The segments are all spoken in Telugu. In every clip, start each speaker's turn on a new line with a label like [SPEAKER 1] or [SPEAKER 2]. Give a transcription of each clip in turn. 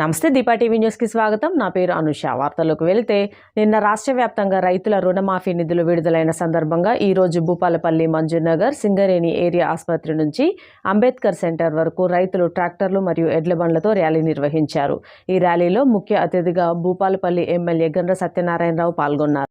[SPEAKER 1] నమస్తే దీపా టీవీ న్యూస్కి స్వాగతం. నా పేరు అనుష. వార్తలకు వెళ్తే నిన్న రాష్ట్ర వ్యాప్తంగా రైతుల రుణమాఫీ నిధులు విడుదలైన సందర్భంగా ఈరోజు భూపాలపల్లి మంజునగర్ సింగరేణి ఏరియా ఆసుపత్రి నుంచి అంబేద్కర్ సెంటర్ వరకు రైతులు ట్రాక్టర్లు మరియు ఎడ్ల బండ్లతో ర్యాలీ నిర్వహించారు. ఈ ర్యాలీలో ముఖ్య అతిథిగా భూపాలపల్లి ఎమ్మెల్యే గండ్ర సత్యనారాయణరావు పాల్గొన్నారు.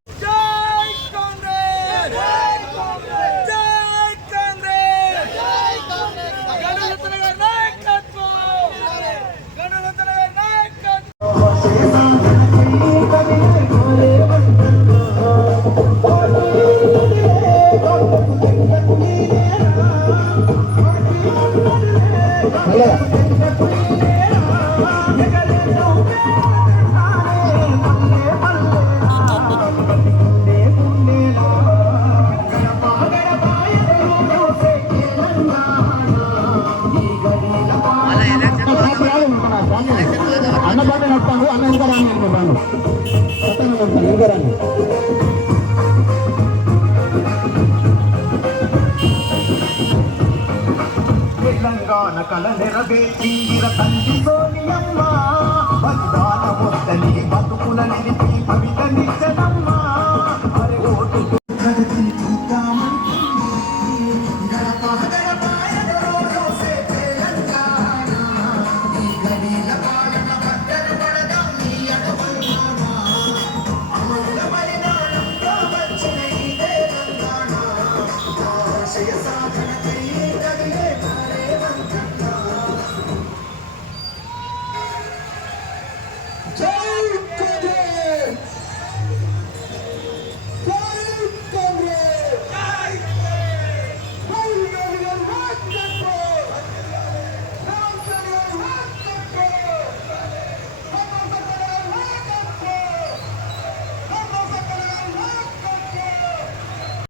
[SPEAKER 2] అన్న
[SPEAKER 3] బాగా నడుపుతాను అన్న ఇంకా రాను అనుకుంటాను ఇంకా రాను
[SPEAKER 4] తెలంగాణ కళ నెరవేర్చిందిర తండ్రి సోనియమ్మ.